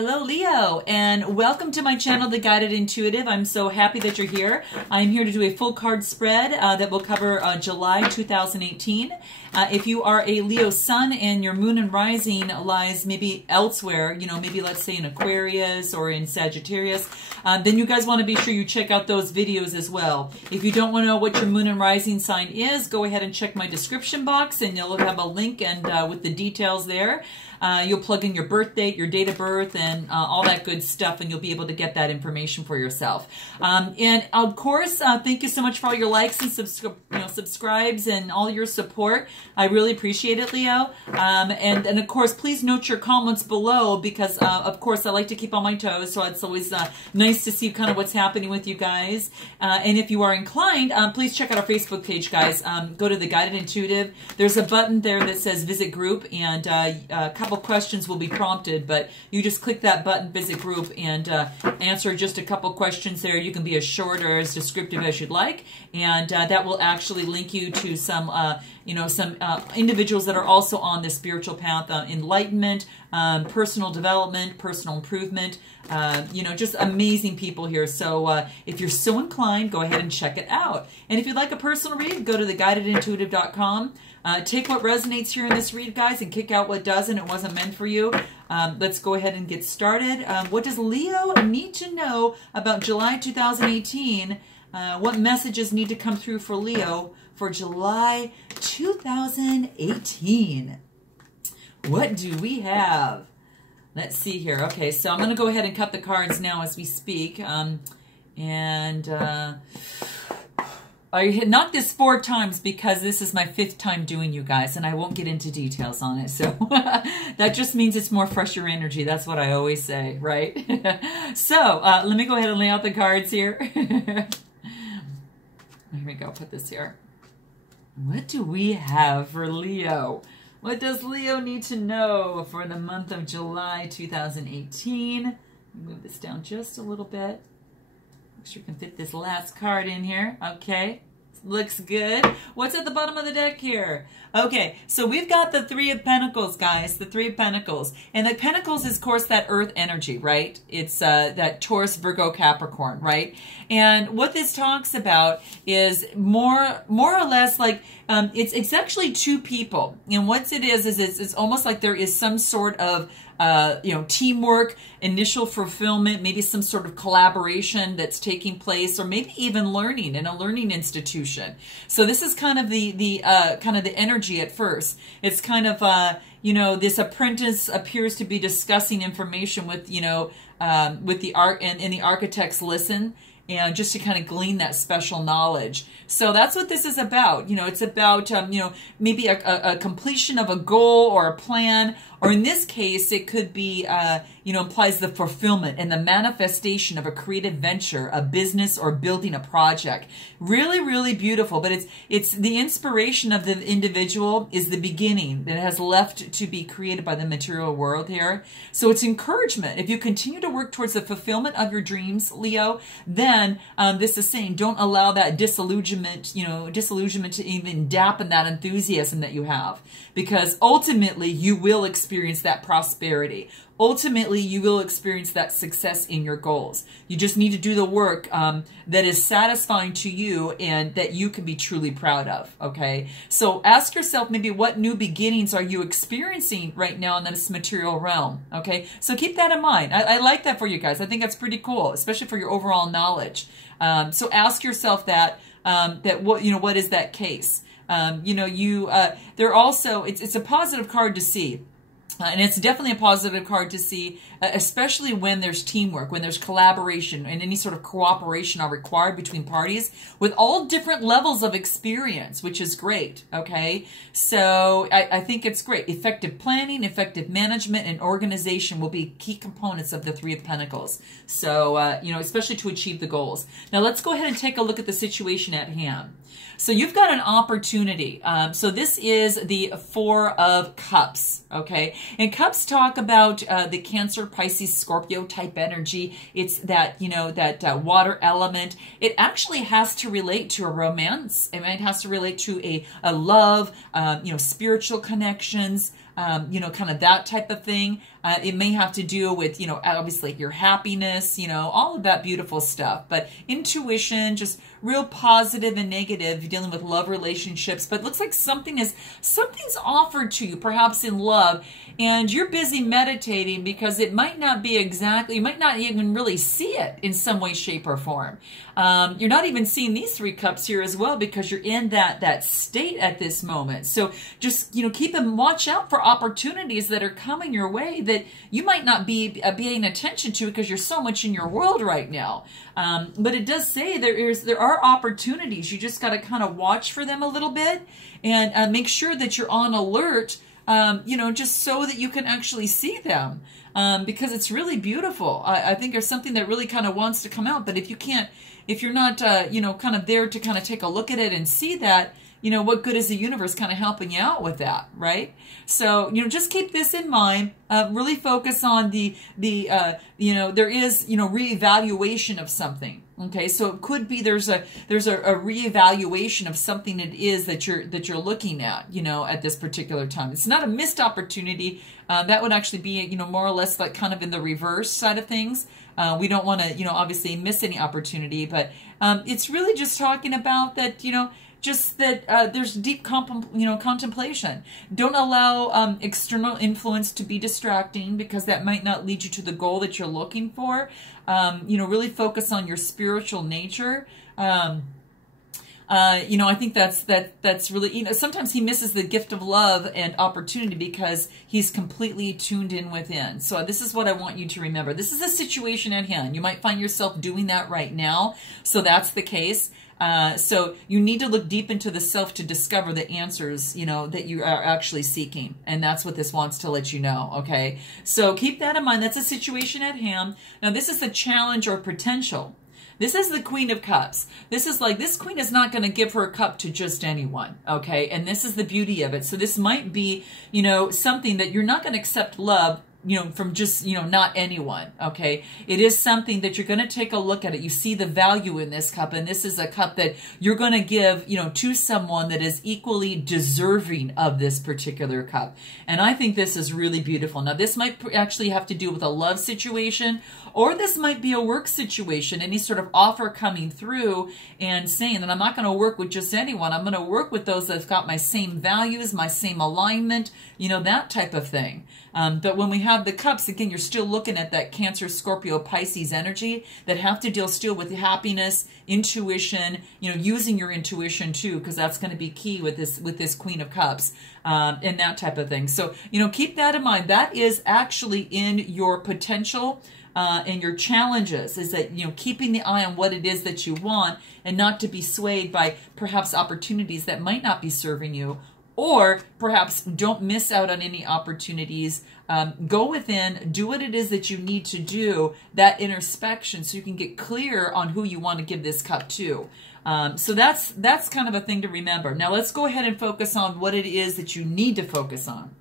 Hello, Leo, and welcome to my channel, The Guided Intuitive. I'm so happy that you're here. I'm here to do a full card spread that will cover July 2018. If you are a Leo sun and your moon and rising lies maybe elsewhere, maybe let's say in Aquarius or in Sagittarius, then you guys want to be sure you check out those videos as well. If you don't want to know what your moon and rising sign is, go ahead and check my description box and you'll have a link and with the details there. You'll plug in your birth date, your date of birth, and all that good stuff, and you'll be able to get that information for yourself. And of course, thank you so much for all your likes and subscribes and all your support. I really appreciate it, Leo. And of course, please note your comments below because, of course, I like to keep on my toes, so it's always nice to see kind of what's happening with you guys. And if you are inclined, please check out our Facebook page, guys. Go to The Guided Intuitive. There's a button there that says Visit Group, and a couple questions will be prompted, but you just click that button, Visit Group, and answer just a couple questions there. You can be as short or as descriptive as you'd like, and that will actually link you to some individuals that are also on the spiritual path, enlightenment, personal development, personal improvement, just amazing people here. So if you're so inclined, go ahead and check it out. And if you'd like a personal read, go to theguidedintuitive.com. Take what resonates here in this read, guys, and kick out what doesn't. It wasn't meant for you. Let's go ahead and get started. What does Leo need to know about July 2018? What messages need to come through for Leo for July 2018? What do we have? Let's see here. Okay, so I'm going to go ahead and cut the cards now as we speak. I knocked this 4 times because this is my 5th time doing you guys, and I won't get into details on it. So that just means it's more fresher energy. That's what I always say, right? So let me go ahead and lay out the cards here. Here we go. Put this here. What do we have for Leo? What does Leo need to know for the month of July 2018? Move this down just a little bit. Make sure you can fit this last card in here. Okay. Looks good. What's at the bottom of the deck here? Okay, so we've got the 3 of Pentacles, guys. The 3 of Pentacles. And the Pentacles is, of course, that earth energy, right? It's that Taurus, Virgo, Capricorn, right? And what this talks about is more or less like it's actually 2 people. And what it is it's almost like there is some sort of teamwork, initial fulfillment, maybe some sort of collaboration that's taking place, or maybe even learning in a learning institution. So this is kind of the energy at first. It's kind of this apprentice appears to be discussing information with the architects listen. And just to kind of glean that special knowledge. So that's what this is about. It's about, maybe a completion of a goal or a plan. Or in this case, it could be, implies the fulfillment and the manifestation of a creative venture, a business, or building a project. Really, really beautiful. But it's the inspiration of the individual is the beginning that has left to be created by the material world here. So it's encouragement. If you continue to work towards the fulfillment of your dreams, Leo, then this is saying don't allow that disillusionment to even dampen that enthusiasm that you have, because ultimately you will experience that prosperity. Ultimately, you will experience that success in your goals. You just need to do the work that is satisfying to you and that you can be truly proud of, okay? So ask yourself maybe what new beginnings are you experiencing right now in this material realm, okay? So keep that in mind. I like that for you guys. I think that's pretty cool, especially for your overall knowledge. So ask yourself that what is that case? They're also, it's a positive card to see. And it's definitely a positive card to see, especially when there's teamwork, when there's collaboration and any sort of cooperation are required between parties with all different levels of experience, which is great, okay? So I think it's great. Effective planning, effective management, and organization will be key components of the 3 of Pentacles. So, especially to achieve the goals. Now, let's go ahead and take a look at the situation at hand. So you've got an opportunity. So this is the 4 of Cups, okay? And Cups talk about the Cancer, Pisces, Scorpio type energy. It's that, that water element. It actually has to relate to a romance. It has to relate to a love, spiritual connections, kind of that type of thing. It may have to do with, obviously your happiness, all of that beautiful stuff. But intuition, just real positive and negative, dealing with love relationships. But it looks like something's offered to you, perhaps in love, and you're busy meditating because it might not be exactly, you might not even really see it in some way, shape, or form. You're not even seeing these 3 cups here as well because you're in that state at this moment. So just, watch out for opportunities that are coming your way that you might not be paying attention to because you're so much in your world right now. But it does say there are opportunities. You just got to kind of watch for them a little bit and make sure that you're on alert, just so that you can actually see them. Because it's really beautiful. I think there's something that really kind of wants to come out. But if you're not, kind of there to kind of take a look at it and see that, what good is the universe kind of helping you out with that, right? So, just keep this in mind. Really focus on there is, reevaluation of something. Okay, so it could be there's a reevaluation of something it is that you're looking at, at this particular time. It's not a missed opportunity. That would actually be, more or less like kind of in the reverse side of things. We don't want to, obviously miss any opportunity, but it's really just talking about that, just that there's deep contemplation. Don't allow external influence to be distracting because that might not lead you to the goal that you're looking for. Really focus on your spiritual nature. I think that's really, sometimes he misses the gift of love and opportunity because he's completely tuned in within. So this is what I want you to remember. This is a situation at hand. You might find yourself doing that right now. So that's the case. So you need to look deep into the self to discover the answers, that you are actually seeking. And that's what this wants to let you know. Okay. So keep that in mind. That's a situation at hand. Now this is the challenge or potential. This is the Queen of Cups. This is like, this queen is not going to give her cup to just anyone, okay? And this is the beauty of it. So this might be, something that you're not going to accept love, from just, not anyone, okay? It is something that you're going to take a look at it. You see the value in this cup, and this is a cup that you're going to give, to someone that is equally deserving of this particular cup. And I think this is really beautiful. Now, this might actually have to do with a love situation, or this might be a work situation, any sort of offer coming through and saying that I'm not going to work with just anyone. I'm going to work with those that've got my same values, my same alignment, that type of thing. But when we have the cups, again, you're still looking at that Cancer, Scorpio, Pisces energy that have to deal still with happiness, intuition, using your intuition too, because that's going to be key with this Queen of Cups, and that type of thing. So, keep that in mind. That is actually in your potential and your challenges, is that, keeping the eye on what it is that you want and not to be swayed by perhaps opportunities that might not be serving you. Or perhaps don't miss out on any opportunities. Go within, do what it is that you need to do, that introspection, so you can get clear on who you want to give this cup to. So that's kind of a thing to remember. Now let's go ahead and focus on what it is that you need to focus on.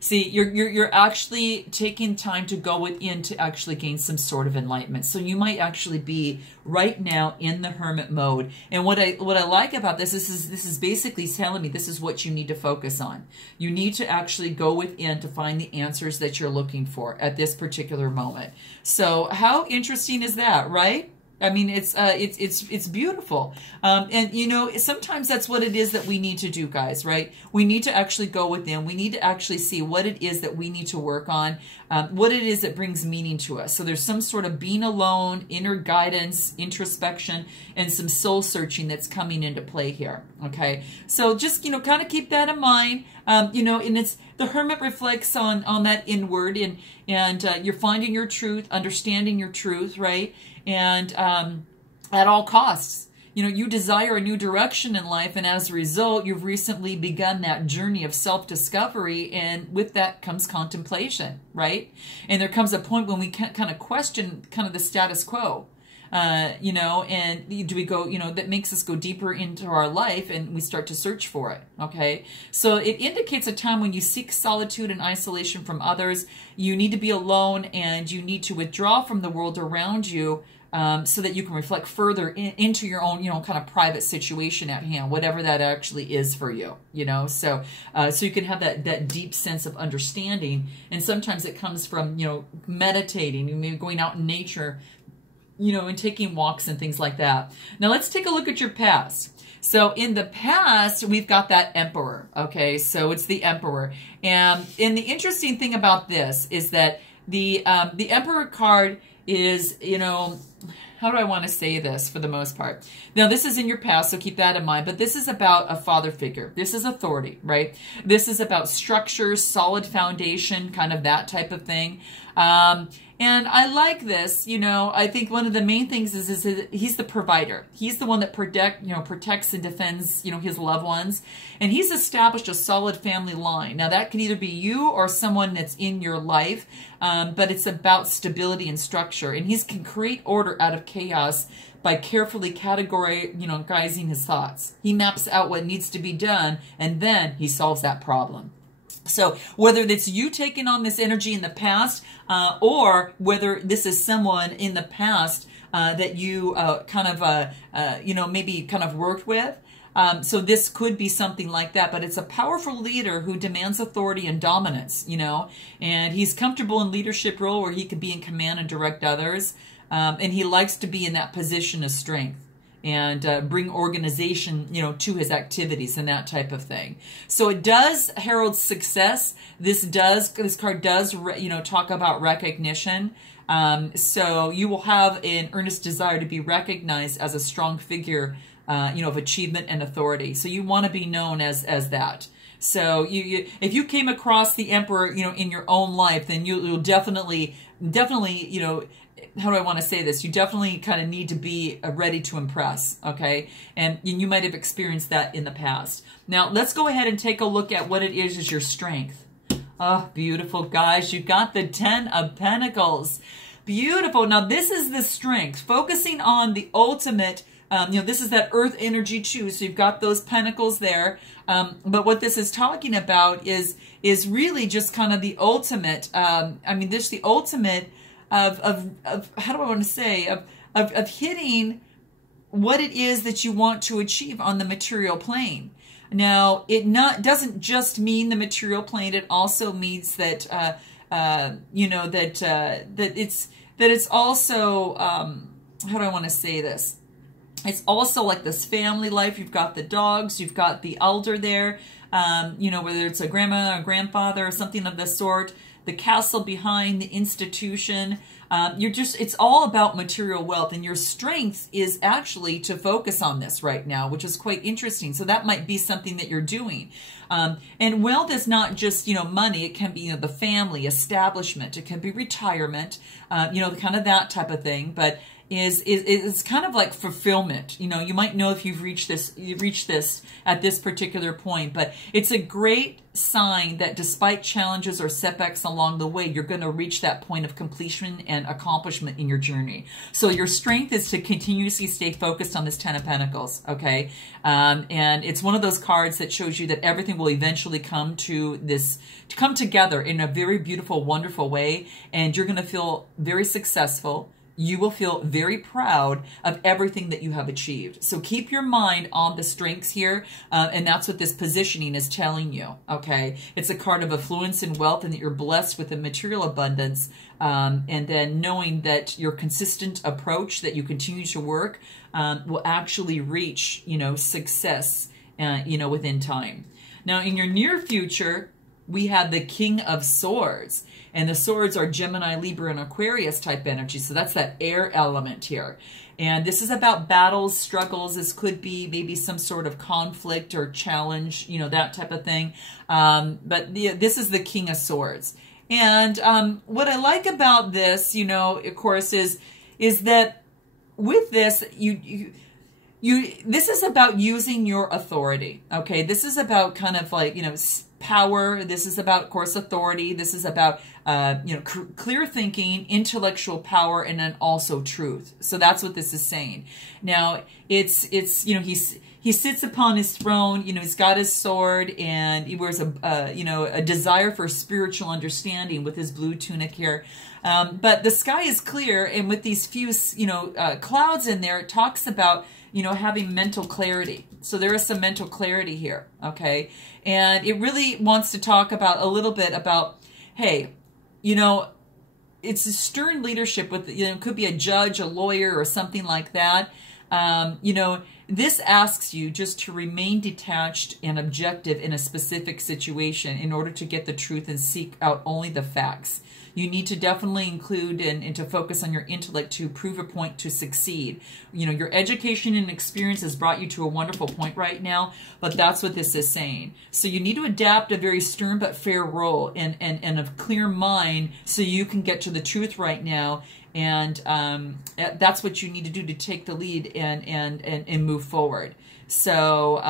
See, you're actually taking time to go within to actually gain some sort of enlightenment. So you might actually be right now in the hermit mode. And what I like about this is basically telling me this is what you need to focus on. You need to actually go within to find the answers that you're looking for at this particular moment. So how interesting is that, right? I mean, it's beautiful. And, sometimes that's what it is that we need to do, guys, right? We need to actually go within. We need to actually see what it is that we need to work on, what it is that brings meaning to us. So there's some sort of being alone, inner guidance, introspection, and some soul searching that's coming into play here, okay? So just, kind of keep that in mind. And the hermit reflects on that inward, and you're finding your truth, understanding your truth, right? And at all costs, you desire a new direction in life, and as a result, you've recently begun that journey of self-discovery, and with that comes contemplation, right? And there comes a point when we kind of question kind of the status quo. And do we go, that makes us go deeper into our life, and we start to search for it, okay? So it indicates a time when you seek solitude and isolation from others. You need to be alone, and you need to withdraw from the world around you, so that you can reflect further into your own, kind of private situation at hand, whatever that actually is for you, so so you can have that deep sense of understanding. And sometimes it comes from, meditating, maybe going out in nature, and taking walks and things like that. Now let's take a look at your past. So in the past, we've got that Emperor, okay? So it's the Emperor. And the interesting thing about this is that the Emperor card is, how do I want to say this for the most part? Now, this is in your past, so keep that in mind, but this is about a father figure. This is authority, right? This is about structure, solid foundation, kind of that type of thing. And I like this, I think one of the main things is he's the provider. He's the one that protects and defends, his loved ones. And he's established a solid family line. Now that can either be you or someone that's in your life, but it's about stability and structure. And he can create order out of chaos by carefully categorizing his thoughts. He maps out what needs to be done, and then he solves that problem. So whether it's you taking on this energy in the past, or whether this is someone in the past that you maybe kind of worked with, so this could be something like that. But it's a powerful leader who demands authority and dominance, and he's comfortable in leadership role where he can be in command and direct others, and he likes to be in that position of strength and bring organization, to his activities and that type of thing. So it does herald success. This card does, talk about recognition. So you will have an earnest desire to be recognized as a strong figure, of achievement and authority. So you want to be known as that. So if you came across the Emperor, in your own life, then you'll definitely, how do I want to say this? You definitely kind of need to be ready to impress, okay? And you might have experienced that in the past. Now, let's go ahead and take a look at what it is your strength. Oh, beautiful, guys. You got the 10 of Pentacles. Beautiful. Now, this is the strength. Focusing on the ultimate, this is that earth energy too. So you've got those pentacles there. But what this is talking about is really just kind of the ultimate, this the ultimate of how do I want to say, of hitting what it is that you want to achieve on the material plane. Now, it doesn't just mean the material plane. It also means that that it's also how do I want to say this? It's also like this family life. You've got the dogs, you've got the elder there, whether it's a grandma or grandfather or something of the sort. The castle behind, the institution. It's all about material wealth, and your strength is actually to focus on this right now, which is quite interesting. So that might be something that you're doing. And wealth is not just, money. It can be, the family, establishment. It can be retirement, kind of that type of thing. But is kind of like fulfillment. You might know if you've reached this at this particular point, but it's a great sign that despite challenges or setbacks along the way, you're going to reach that point of completion and accomplishment in your journey. So your strength is to continuously stay focused on this 10 of Pentacles, okay? And it's one of those cards that shows you that everything will eventually come together in a very beautiful, wonderful way, and you're going to feel very successful. You will feel very proud of everything that you have achieved. So keep your mind on the strengths here, and that's what this positioning is telling you, okay? It's a card of affluence and wealth, and that you're blessed with a material abundance, and then knowing that your consistent approach that you continue to work will actually reach, success, within time. Now, in your near future, we have the King of Swords. And the swords are Gemini, Libra, and Aquarius type energy. So that's that air element here. And this is about battles, struggles. This could be maybe some sort of conflict or challenge, that type of thing. But this is the King of Swords. And what I like about this, of course, is that with this, this is about using your authority, okay? This is about kind of like, power. This is about, of course, authority. This is about clear thinking, intellectual power, and then also truth. So that's what this is saying. Now, it's he sits upon his throne, he's got his sword, and he wears a desire for spiritual understanding with his blue tunic here. But the sky is clear, and with these few, clouds in there, it talks about, having mental clarity. So there is some mental clarity here, okay? And it really wants to talk about a little bit about, hey, it's a stern leadership with, it could be a judge, a lawyer, or something like that. This asks you just to remain detached and objective in a specific situation in order to get the truth and seek out only the facts. You need to definitely include and to focus on your intellect to prove a point to succeed. Your education and experience has brought you to a wonderful point right now, but that's what this is saying. So you need to adapt a very stern but fair role and a clear mind so you can get to the truth right now. And that's what you need to do to take the lead and move forward. So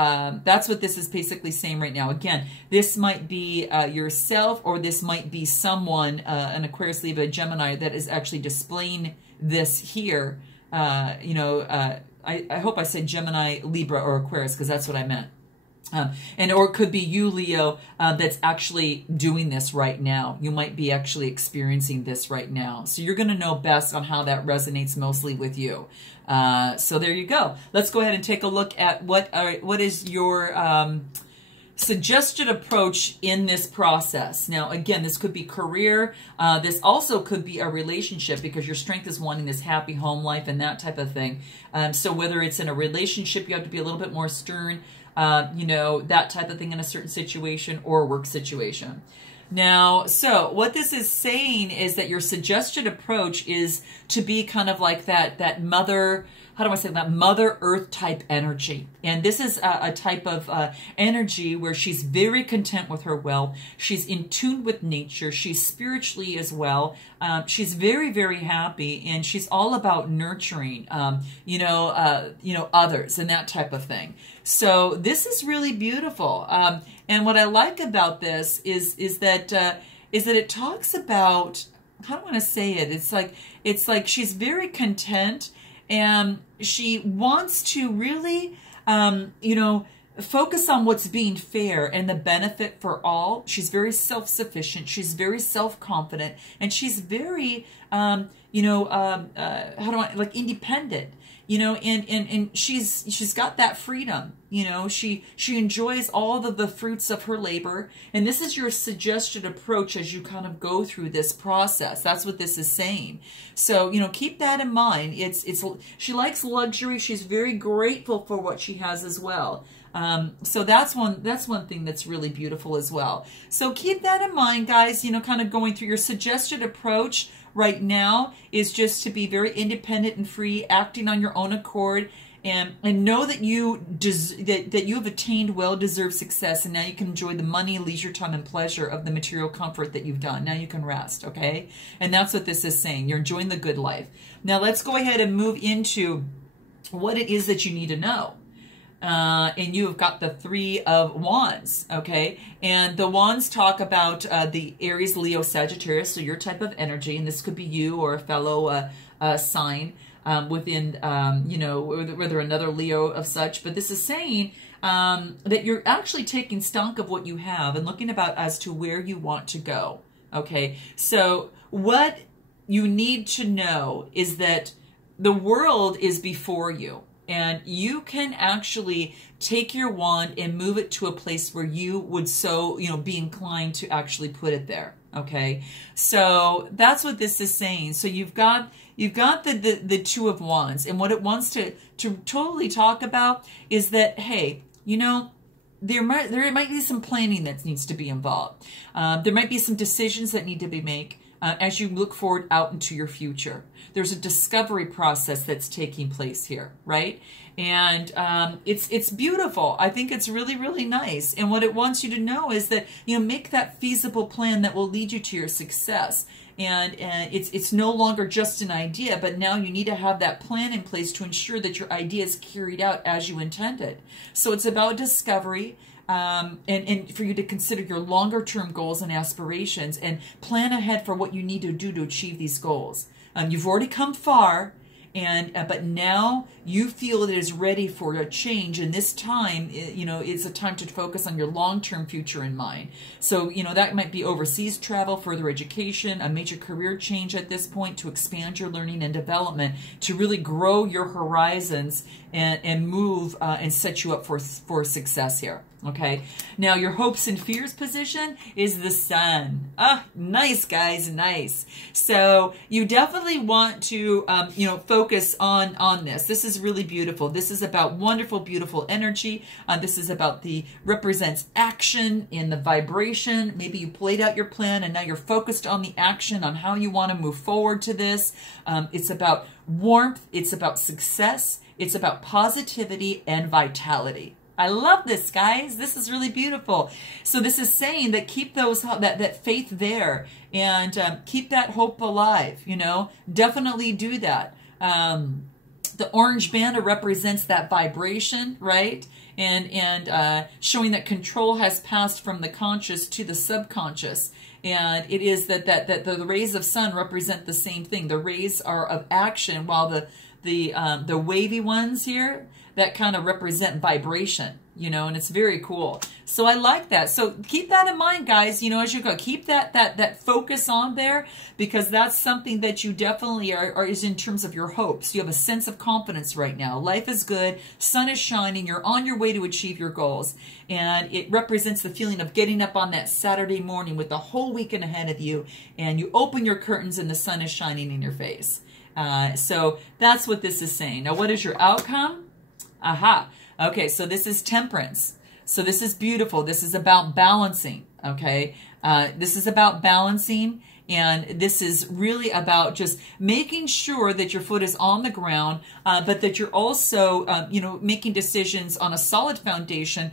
that's what this is basically saying right now. Again, this might be yourself, or this might be someone, an Aquarius, Libra, Gemini, that is actually displaying this here. I hope I said Gemini, Libra, or Aquarius, because that's what I meant. Or it could be you, Leo, that's actually doing this right now. You might be actually experiencing this right now. So you're going to know best on how that resonates mostly with you. So there you go. Let's go ahead and take a look at what is your suggested approach in this process. Now, again, this could be career. This also could be a relationship, because your strength is wanting this happy home life and that type of thing. So whether it's in a relationship, you have to be a little bit more stern, that type of thing in a certain situation, or a work situation. Now, so what this is saying is that your suggested approach is to be kind of like that mother, how do I say that, Mother Earth type energy. And this is a type of energy where she's very content with her wealth. She's in tune with nature. She's spiritually as well. She's very, very happy, and she's all about nurturing, others and that type of thing. So this is really beautiful. And what I like about this is that it talks about, how do I want to say it? It's like she's very content, and she wants to really, focus on what's being fair and the benefit for all. She's very self-sufficient. She's very self-confident, and she's very, independent. And she's got that freedom. She enjoys all of the fruits of her labor. And this is your suggested approach as you kind of go through this process. That's what this is saying. So, keep that in mind. She likes luxury. She's very grateful for what she has as well. So that's one thing that's really beautiful as well. So keep that in mind, guys, kind of going through your suggested approach right now is just to be very independent and free, acting on your own accord, and know that that you have attained well-deserved success, and now you can enjoy the money, leisure time, and pleasure of the material comfort that you've done. Now you can rest, okay? And that's what this is saying. You're enjoying the good life. Now let's go ahead and move into what it is that you need to know. And you have got the Three of Wands, okay? And the Wands talk about the Aries, Leo, Sagittarius, so your type of energy, and this could be you or a fellow sign within, whether another Leo of such. But this is saying that you're actually taking stock of what you have and looking about as to where you want to go, okay? So what you need to know is that the world is before you. And you can actually take your wand and move it to a place where you would be inclined to actually put it there. Okay. So that's what this is saying. So you've got the Two of Wands, and what it wants to totally talk about is that, hey, there might be some planning that needs to be involved. There might be some decisions that need to be made. As you look forward out into your future. There's a discovery process that's taking place here, right? And it's beautiful. I think it's really, really nice. And what it wants you to know is that, make that feasible plan that will lead you to your success. And it's no longer just an idea, but now you need to have that plan in place to ensure that your idea is carried out as you intended. So it's about discovery. and for you to consider your longer term goals and aspirations and plan ahead for what you need to do to achieve these goals. You've already come far, and but now you feel it is ready for a change, and this time, you know, it's a time to focus on your long-term future in mind. So, you know, that might be overseas travel, further education, a major career change at this point to expand your learning and development, to really grow your horizons and move and set you up for success here. Okay, now your hopes and fears position is the Sun. Ah, nice, guys, nice. So you definitely want to, you know, focus on this. This is really beautiful. This is about wonderful, beautiful energy. This is about represents action in the vibration. Maybe you played out your plan and now you're focused on the action, on how you want to move forward to this. It's about warmth. It's about success. It's about positivity and vitality. I love this, guys. This is really beautiful. So this is saying that keep that faith there, and keep that hope alive. You know, definitely do that. The orange band represents that vibration, right? And showing that control has passed from the conscious to the subconscious. And it is that the rays of sun represent the same thing. The rays are of action, while the wavy ones here, that kind of represent vibration, you know, and it's very cool. So I like that. So keep that in mind, guys, you know, as you go. Keep that focus on there, because that's something that you definitely is in terms of your hopes. You have a sense of confidence right now. Life is good. Sun is shining. You're on your way to achieve your goals. And it represents the feeling of getting up on that Saturday morning with the whole weekend ahead of you, and you open your curtains and the sun is shining in your face. So that's what this is saying. Now, what is your outcome? Aha. Okay, so this is temperance. So this is beautiful. This is about balancing, okay? This is about balancing, and this is really about just making sure that your foot is on the ground, but that you're also, you know, making decisions on a solid foundation,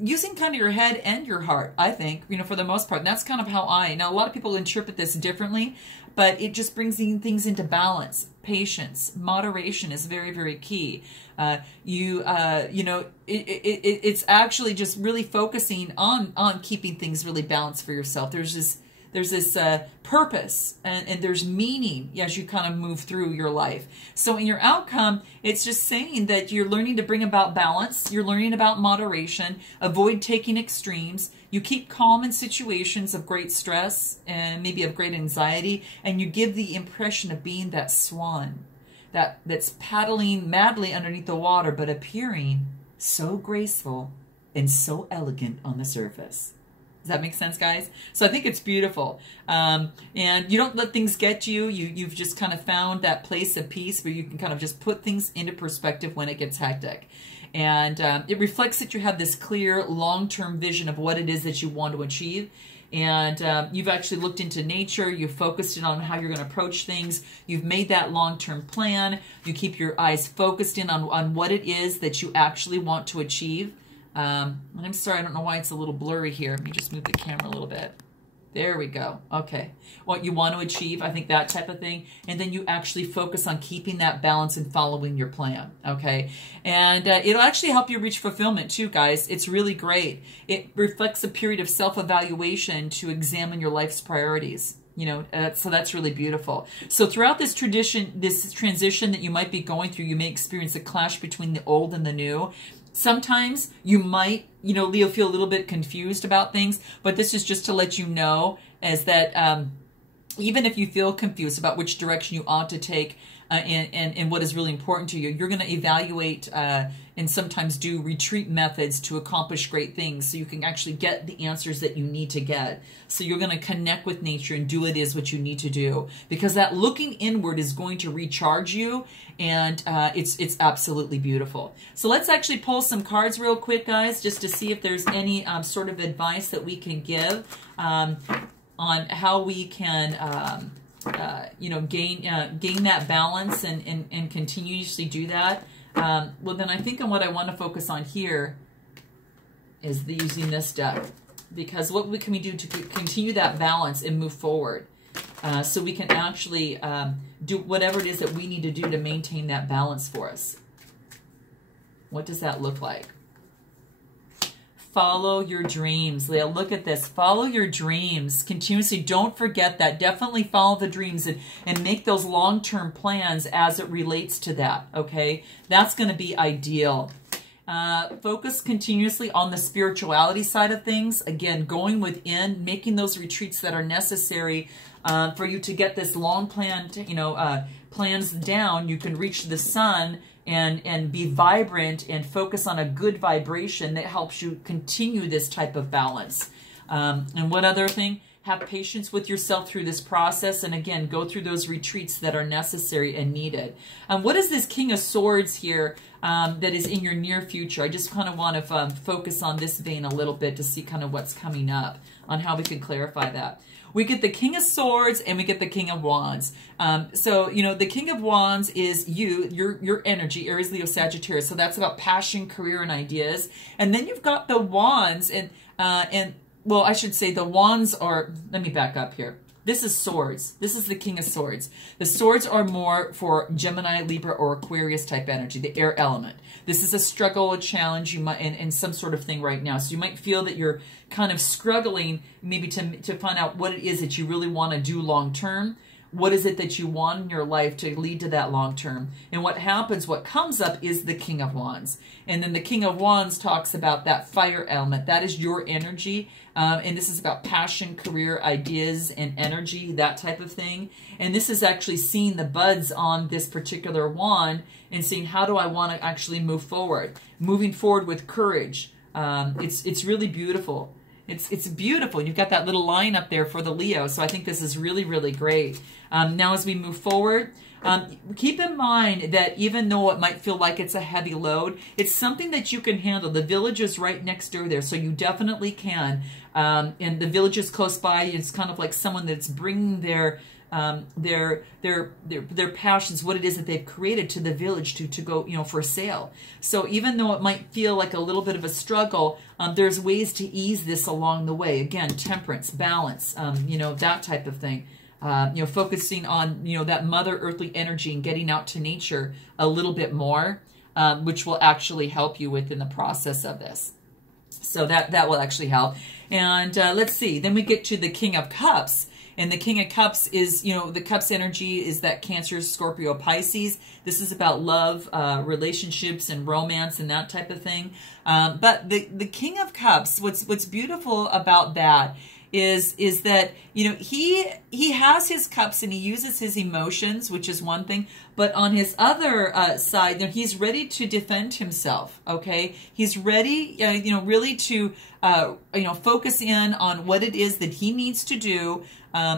using kind of your head and your heart, I think, you know, for the most part. And that's kind of how now a lot of people interpret this differently, but it just brings things into balance. Patience, moderation is very, very key. You know, it's actually just really focusing on keeping things really balanced for yourself. There's this purpose and there's meaning as you kind of move through your life. So in your outcome, it's just saying that you're learning to bring about balance. You're learning about moderation, avoid taking extremes. You keep calm in situations of great stress and maybe of great anxiety, and you give the impression of being that swan that's paddling madly underneath the water, but appearing so graceful and so elegant on the surface. Does that make sense, guys? So I think it's beautiful. And you don't let things get you. You've just kind of found that place of peace where you can kind of just put things into perspective when it gets hectic. And it reflects that you have this clear long-term vision of what it is that you want to achieve. And you've actually looked into nature. You've focused in on how you're going to approach things. You've made that long-term plan. You keep your eyes focused in on what it is that you actually want to achieve. And I'm sorry, I don't know why it's a little blurry here. Let me just move the camera a little bit. There we go. Okay. What you want to achieve, I think that type of thing. And then you actually focus on keeping that balance and following your plan. Okay. And it'll actually help you reach fulfillment too, guys. It's really great. It reflects a period of self-evaluation to examine your life's priorities. You know, so that's really beautiful. So throughout this transition that you might be going through, you may experience a clash between the old and the new. Sometimes you might, you know, Leo, feel a little bit confused about things, but this is just to let you know is that even if you feel confused about which direction you ought to take and what is really important to you, you're going to evaluate and sometimes do retreat methods to accomplish great things so you can actually get the answers that you need to get. So you're going to connect with nature and do what you need to do, because that looking inward is going to recharge you, and it's absolutely beautiful. So let's actually pull some cards real quick, guys, just to see if there's any sort of advice that we can give on how we can you know, gain that balance and continuously do that. Well, then I think what I want to focus on here is using this deck, because what can we do to continue that balance and move forward, so we can actually do whatever it is that we need to do to maintain that balance for us. What does that look like? follow your dreams. Leah, look at this. Follow your dreams continuously. Don't forget that. Definitely follow the dreams and make those long-term plans as it relates to that, okay? That's going to be ideal. Focus continuously on the spirituality side of things. Again, going within, making those retreats that are necessary for you to get this long plan, plans down. You can reach the sun and be vibrant and focus on a good vibration that helps you continue this type of balance. And one other thing, have patience with yourself through this process. And again, go through those retreats that are necessary and needed. What is this King of Swords here that is in your near future? I just kind of want to focus on this vein a little bit to see kind of what's coming up on how we can clarify that. We get the King of Swords and we get the King of Wands. So, the King of Wands is your energy, Aries, Leo, Sagittarius. So that's about passion, career, and ideas. And then you've got the Wands well, I should say the Wands are, let me back up here. This is Swords. This is the King of Swords. The Swords are more for Gemini, Libra, or Aquarius type energy, the air element. This is a struggle, a challenge, you might, and some sort of thing right now. So you might feel that you're kind of struggling maybe to find out what it is that you really want to do long term. What is it that you want in your life to lead to that long term? And what happens, what comes up is the King of Wands. And then the King of Wands talks about that fire element. That is your energy. And this is about passion, career, ideas, and energy, that type of thing. And this is actually seeing the buds on this particular wand and seeing how do I want to actually move forward. Moving forward with courage. It's really beautiful. It's beautiful. You've got that little line up there for the Leo. So I think this is really, really great. Now as we move forward, keep in mind that even though it might feel like it's a heavy load, it's something that you can handle. The village is right next door there, so you definitely can. And the village is close by. It's kind of like someone that's bringing their passions, what it is that they've created to the village to go, for sale. So even though it might feel like a little bit of a struggle, there's ways to ease this along the way. Again, temperance, balance, that type of thing. Focusing on, that Mother Earthly energy and getting out to nature a little bit more, which will actually help you within the process of this. So that will actually help. And let's see, then we get to the King of Cups. And the King of Cups is, the Cups energy is that Cancer, Scorpio, Pisces. This is about love, relationships, and romance and that type of thing. But the King of Cups, what's beautiful about that is that, he has his cups and he uses his emotions, which is one thing. But on his other side, he's ready to defend himself, okay? He's ready, really to, focus in on what it is that he needs to do.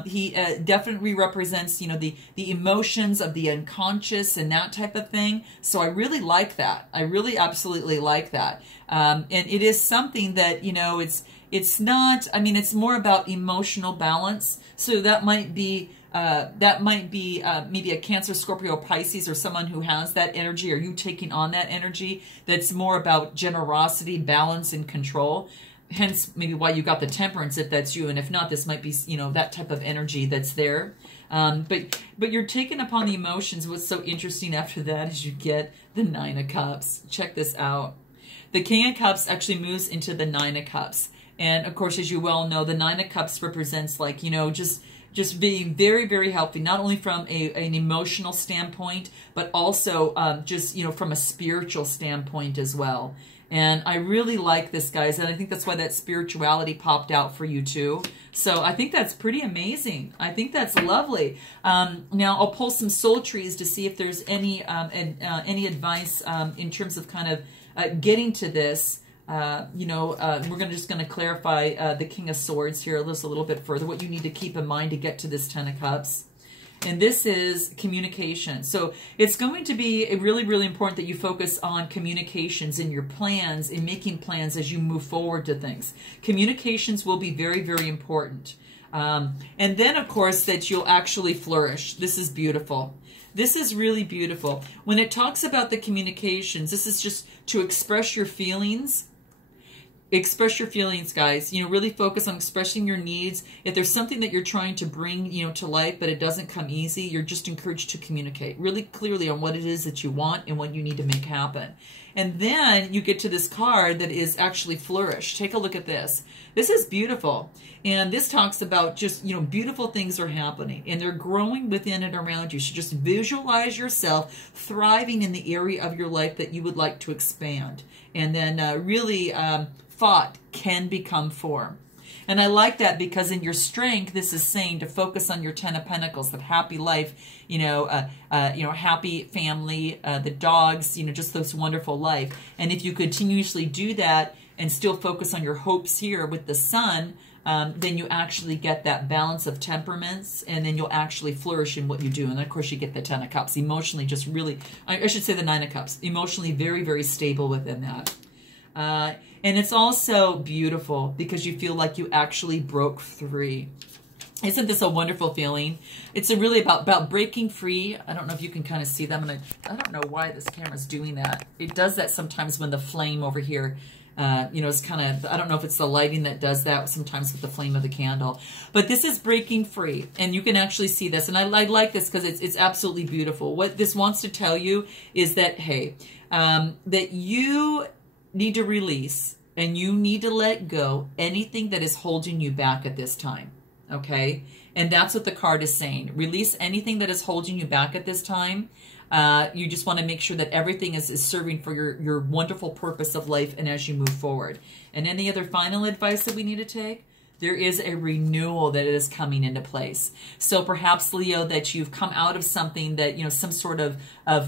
He definitely represents, the emotions of the unconscious and that type of thing. So I really like that. I really absolutely like that. And it is something that, it's not, it's more about emotional balance. So that might be maybe a Cancer, Scorpio, Pisces, or someone who has that energy, or you taking on that energy that's more about generosity, balance, and control. Hence, maybe why you got the Temperance, if that's you. And if not, this might be, that type of energy that's there. But you're taking upon the emotions. What's so interesting after that is you get the Nine of Cups. Check this out. The King of Cups actually moves into the Nine of Cups. And, of course, as you well know, the Nine of Cups represents, like, just being very, very healthy, not only from an emotional standpoint, but also just, from a spiritual standpoint as well. And I really like this, guys, and I think that's why that spirituality popped out for you too. So I think that's pretty amazing. I think that's lovely. Now I'll pull some soul trees to see if there's any advice in terms of kind of getting to this. We're just going to clarify the King of Swords here just a little bit further, what you need to keep in mind to get to this Ten of Cups. And this is communication. So it's going to be really, really important that you focus on communications in your plans, in making plans as you move forward to things. Communications will be very, very important. And then, of course, that you'll actually flourish. This is beautiful. This is really beautiful. When it talks about the communications, this is just to express your feelings. express your feelings, guys. You know, really focus on expressing your needs. If there's something that you're trying to bring, you know, to life, but it doesn't come easy, you're just encouraged to communicate really clearly on what it is that you want and what you need to make happen. And then you get to this card that is actually flourish. Take a look at this. This is beautiful. And this talks about just, you know, beautiful things are happening and they're growing within and around you. So just visualize yourself thriving in the area of your life that you would like to expand. And then really thought can become form. And I like that because in your strength, this is saying to focus on your 10 of Pentacles, that happy life, you know, happy family, the dogs, you know, just this wonderful life. And if you continuously do that and still focus on your hopes here with the sun, then you actually get that balance of temperaments, and then you'll actually flourish in what you do. And then, of course, you get the 10 of Cups, emotionally just really, I should say the 9 of Cups, emotionally very, very stable within that. And it's also beautiful because you feel like you actually broke free. Isn't this a wonderful feeling? It's really about breaking free. I don't know if you can kind of see them. And I don't know why this camera's doing that. It does that sometimes when the flame over here, you know, is kind of, I don't know if it's the lighting that does that sometimes with the flame of the candle. But this is breaking free. And you can actually see this. And I like this because it's absolutely beautiful. What this wants to tell you is that, hey, that you need to release and you need to let go anything that is holding you back at this time. Okay? And that's what the card is saying. Release anything that is holding you back at this time. You just want to make sure that everything is serving for your wonderful purpose of life and as you move forward. And any other final advice that we need to take? There is a renewal that is coming into place. So perhaps, Leo, that you've come out of something that, you know, some sort of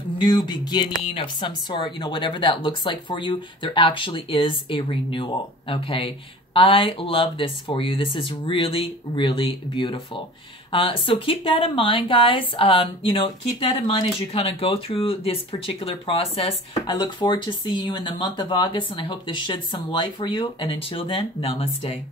new beginning of some sort, you know, whatever that looks like for you, there actually is a renewal, okay? I love this for you. This is really, really beautiful. So keep that in mind, guys. You know, keep that in mind as you kind of go through this particular process. I look forward to seeing you in the month of August, and I hope this sheds some light for you. And until then, namaste.